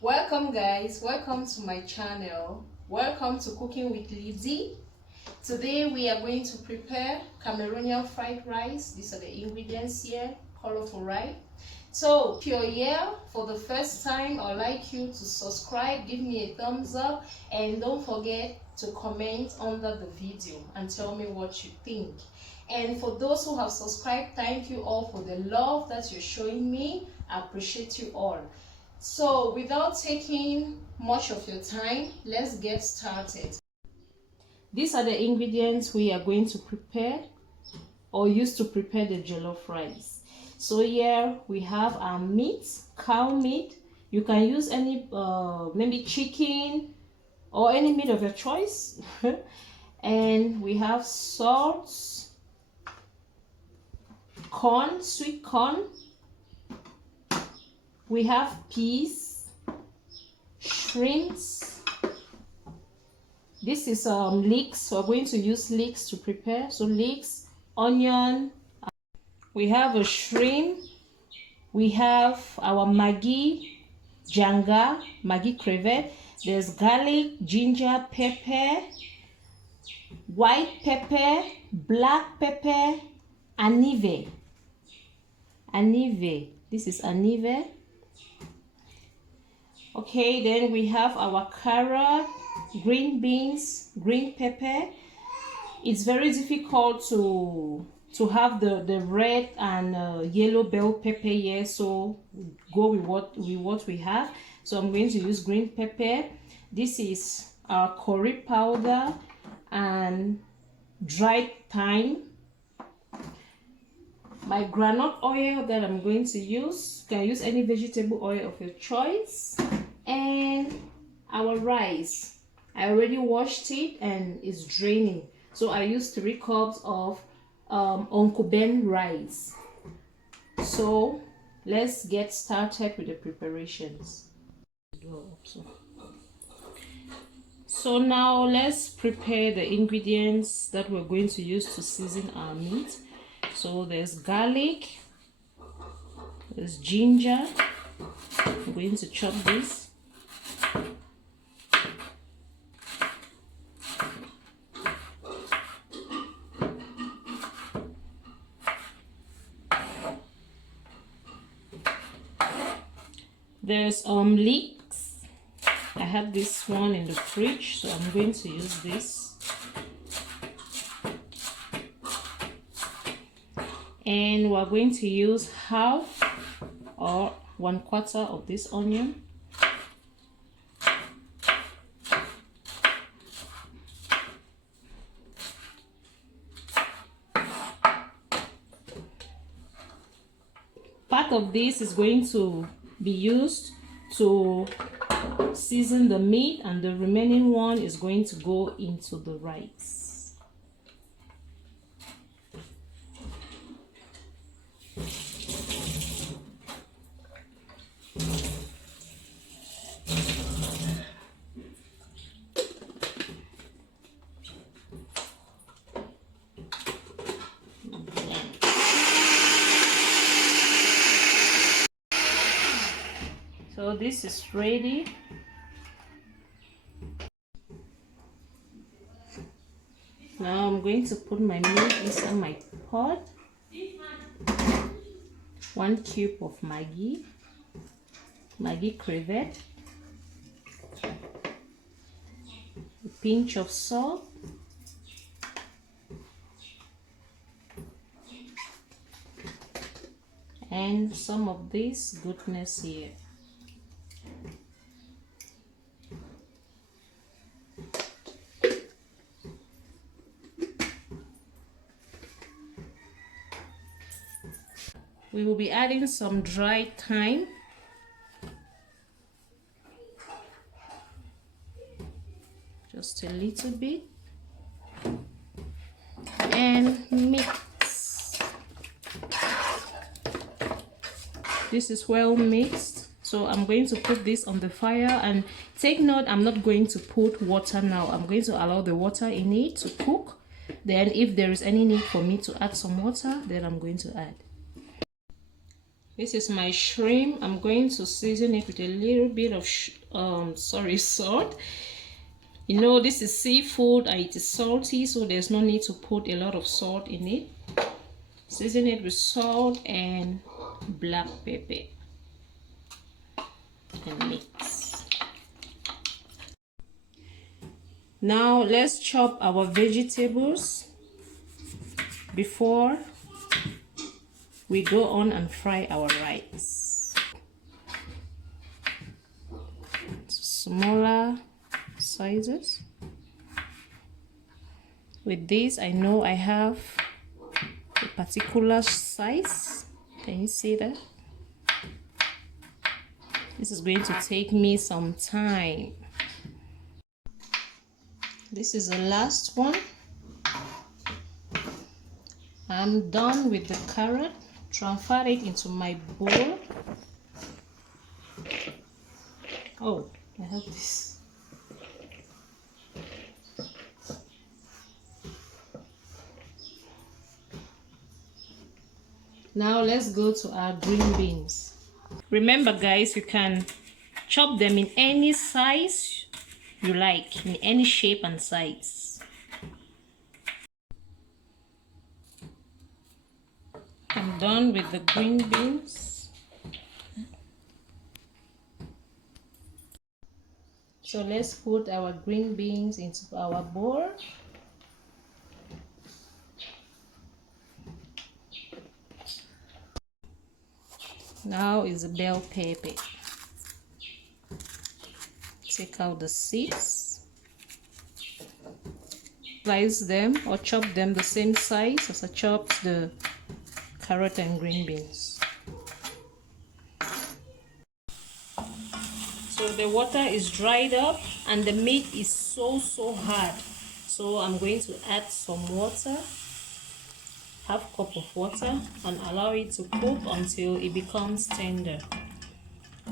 Welcome guys, welcome to my channel. Welcome to Cooking with Lizzie. Today we are going to prepare Cameroonian fried rice. These are the ingredients here, colorful, right? So if you're here for the first time, I'd like you to subscribe, give me a thumbs up, and don't forget to comment under the video and tell me what you think. And for those who have subscribed, thank you all for the love that you're showing me. I appreciate you all. So without taking much of your time, let's get started. These are the ingredients we are going to prepare or use to prepare the jollof rice. So here we have our meat, cow meat. You can use any maybe chicken or any meat of your choice. And we have salt, corn, sweet corn. We have peas, shrimps. This is leeks. We're going to use leeks to prepare. So leeks, onion. We have a shrimp. We have our Maggi janga, Maggi crevette. There's garlic, ginger, pepper, white pepper, black pepper, anive. Anive. This is anive. Okay, then we have our carrot, green beans, green pepper. It's very difficult to have the red and yellow bell pepper here, so go with what we have. So I'm going to use green pepper. This is our curry powder and dried thyme. My groundnut oil that I'm going to use, you can use any vegetable oil of your choice. And our rice, I already washed it and it's draining, so I used 3 cups of Uncle Ben rice. So let's get started with the preparations. So now let's prepare the ingredients that we're going to use to season our meat. So there's garlic, there's ginger. I'm going to chop this. There's leeks. I have this one in the fridge, so I'm going to use this. And we're going to use half or 1/4 of this onion. Part of this is going to be used to season the meat, and the remaining one is going to go into the rice. So this is ready. Now I'm going to put my meat inside my pot. 1 cube of Maggi crevette, a pinch of salt, and some of this goodness here. We will be adding some dried thyme. Just a little bit. And mix. This is well mixed. So I'm going to put this on the fire, and take note, I'm not going to put water now. I'm going to allow the water in it to cook. Then if there is any need for me to add some water, then I'm going to add. This is my shrimp. I'm going to season it with a little bit of salt. You know, this is seafood and it is salty, so there's no need to put a lot of salt in it. Season it with salt and black pepper and mix. Now let's chop our vegetables before we go on and fry our rice. Smaller sizes. With this, I know I have a particular size. Can you see that? This is going to take me some time. This is the last one. I'm done with the carrot. Transfer it into my bowl. Oh, I have this. Now let's go to our green beans. Remember guys, you can chop them in any size you like, in any shape and size. I'm done with the green beans. So let's put our green beans into our bowl. Now is the bell pepper. Take out the seeds. Slice them or chop them the same size as I chopped the carrot and green beans. So the water is dried up and the meat is so hard. So I'm going to add some water, half cup of water, and allow it to cook until it becomes tender.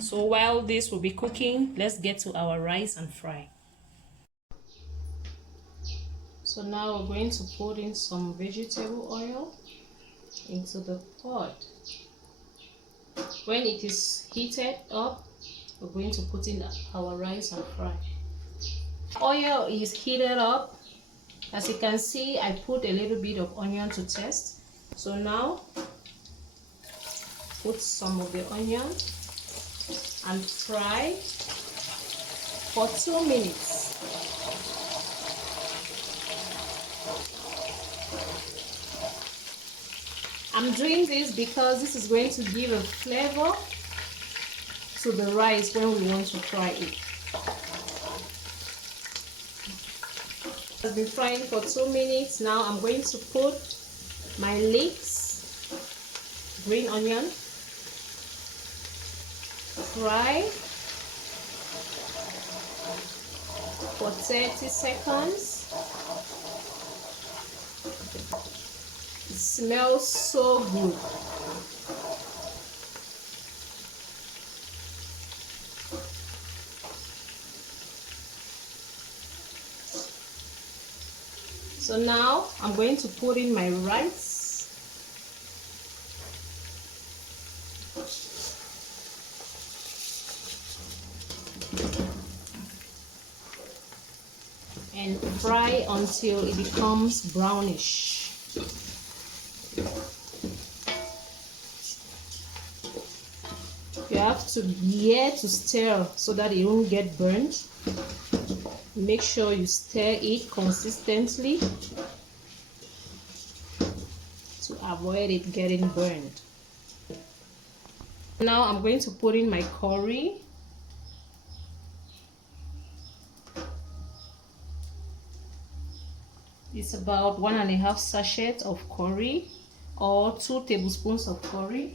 So while this will be cooking, let's get to our rice and fry. So now we're going to put in some vegetable oil into the pot. When it is heated up, we're going to put in our rice and fry. Oil is heated up. As you can see, I put a little bit of onion to taste. So now put some of the onion and fry for 2 minutes. I'm doing this because this is going to give a flavor to the rice when we want to fry it. I've been frying for 2 minutes. Now I'm going to put my leeks, green onion, fry for 30 seconds. It smells so good. So now I'm going to put in my rice. And fry until it becomes brownish. You have to be here to stir so that it won't get burnt. Make sure you stir it consistently to avoid it getting burned. Now I'm going to put in my curry. It's about 1.5 sachets of curry or 2 tablespoons of curry.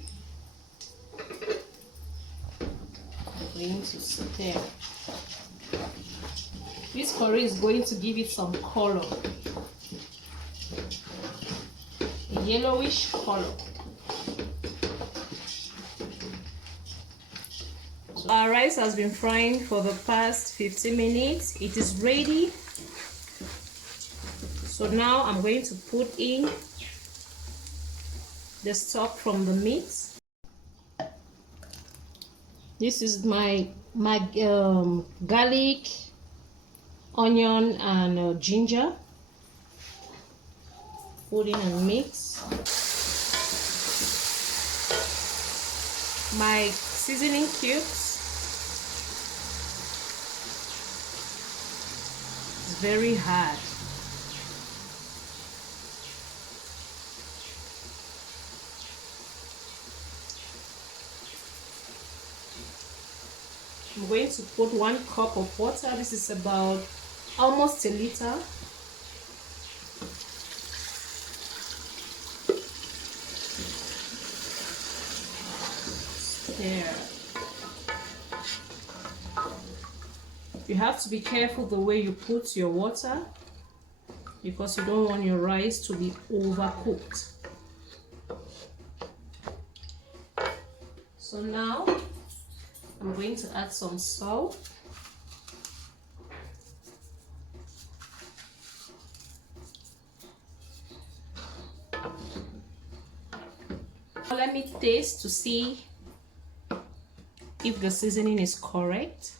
I'm going to stir. This curry is going to give it some color, a yellowish color. So our rice has been frying for the past 15 minutes. It is ready. So now I'm going to put in the stock from the meat. This is my garlic, onion, and ginger. Put in and mix. My seasoning cubes. It's very hard. I'm going to put 1 cup of water. This is about almost a liter. There. You have to be careful the way you put your water because you don't want your rice to be overcooked. So now I'm going to add some salt. Let me taste to see if the seasoning is correct.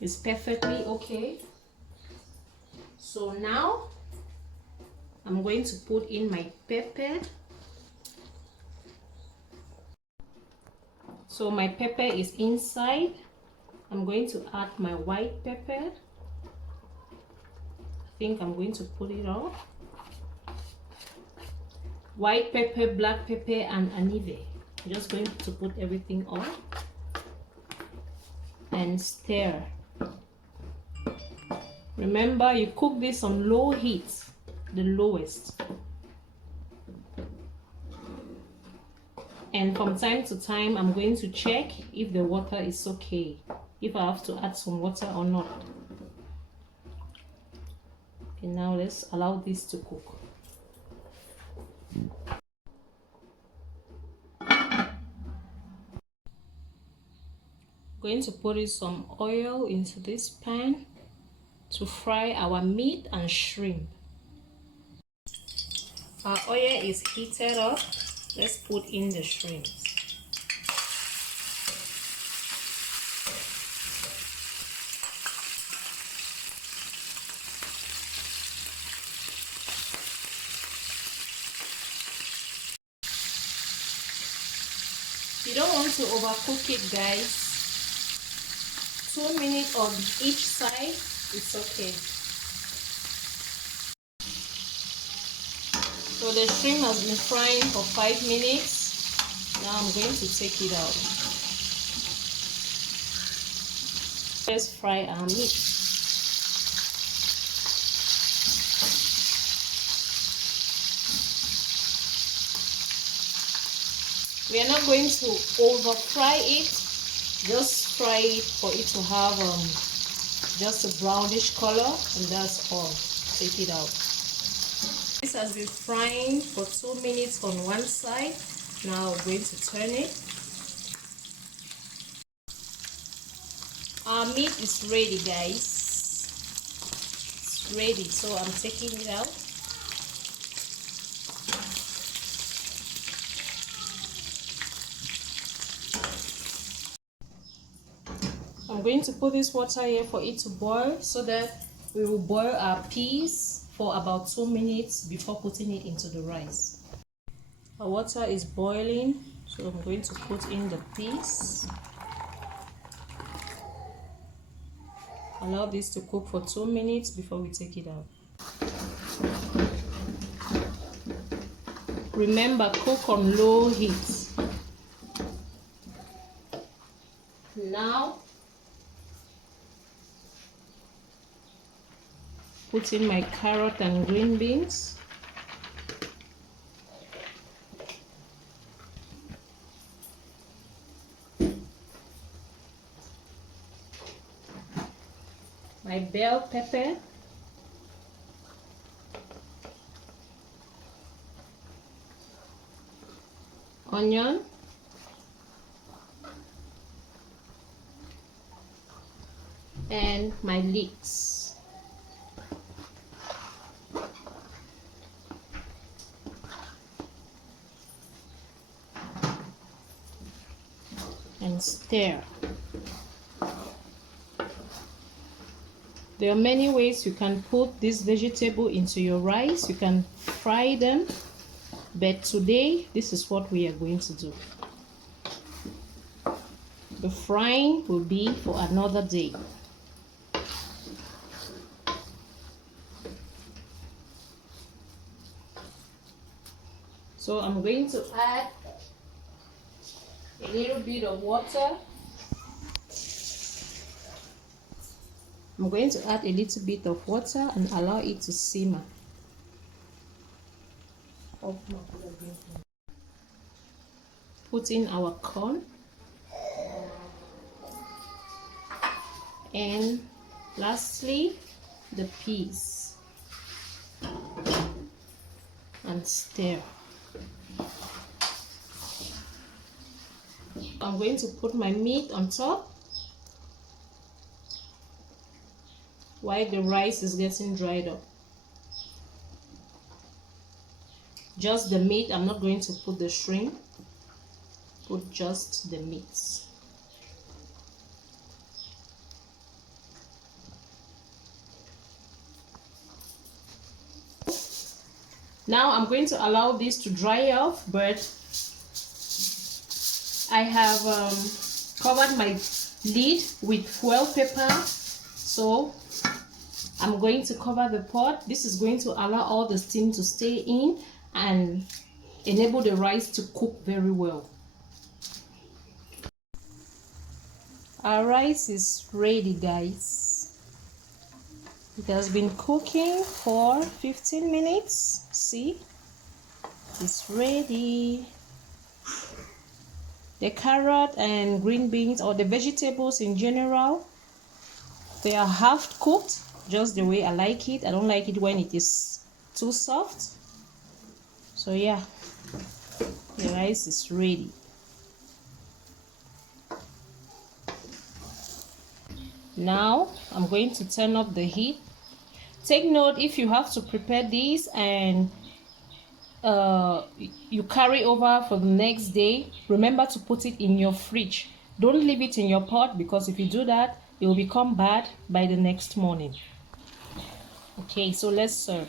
It's perfectly okay. So now I'm going to put in my pepper. So my pepper is inside. I'm going to add my white pepper. I think I'm going to put it all. White pepper, black pepper, and anive. I'm just going to put everything on and stir. Remember, you cook this on low heat, the lowest. And from time to time, I'm going to check if the water is okay, if I have to add some water or not. Okay, now let's allow this to cook. Going to put in some oil into this pan to fry our meat and shrimp. Our oil is heated up. Let's put in the shrimps. You don't want to overcook it, guys. 2 minutes on each side, it's okay. So the shrimp has been frying for 5 minutes. Now I'm going to take it out. Let's fry our meat. We are not going to over fry it, just fry it for it to have just a brownish color, and that's all. Take it out. This has been frying for 2 minutes on one side. Now I'm going to turn it. Our meat is ready, guys. It's ready, so I'm taking it out. I'm going to put this water here for it to boil, so that we will boil our peas for about 2 minutes before putting it into the rice. Our water is boiling, so I'm going to put in the peas. Allow this to cook for 2 minutes before we take it out. Remember, cook on low heat. Now put in my carrot and green beans. My bell pepper. Onion. And my leeks. and stir. There are many ways you can put this vegetable into your rice. You can fry them, but today this is what we are going to do. The frying will be for another day. So I'm going to add a little bit of water. I'm going to add a little bit of water and allow it to simmer. Put in our corn. And lastly, the peas. And stir. I'm going to put my meat on top while the rice is getting dried up. Just the meat. I'm not going to put the shrimp. Put just the meats. Now I'm going to allow this to dry off, but I have covered my lid with foil paper, so I'm going to cover the pot. This is going to allow all the steam to stay in and enable the rice to cook very well. Our rice is ready, guys. It has been cooking for 15 minutes. See, it's ready. The carrot and green beans, or the vegetables in general, they are half cooked, just the way I like it. I don't like it when it is too soft. So yeah, the rice is ready. Now I'm going to turn up the heat. Take note, if you have to prepare this and you carry over for the next day, remember to put it in your fridge. Don't leave it in your pot, because if you do that, it will become bad by the next morning. Okay, so let's serve.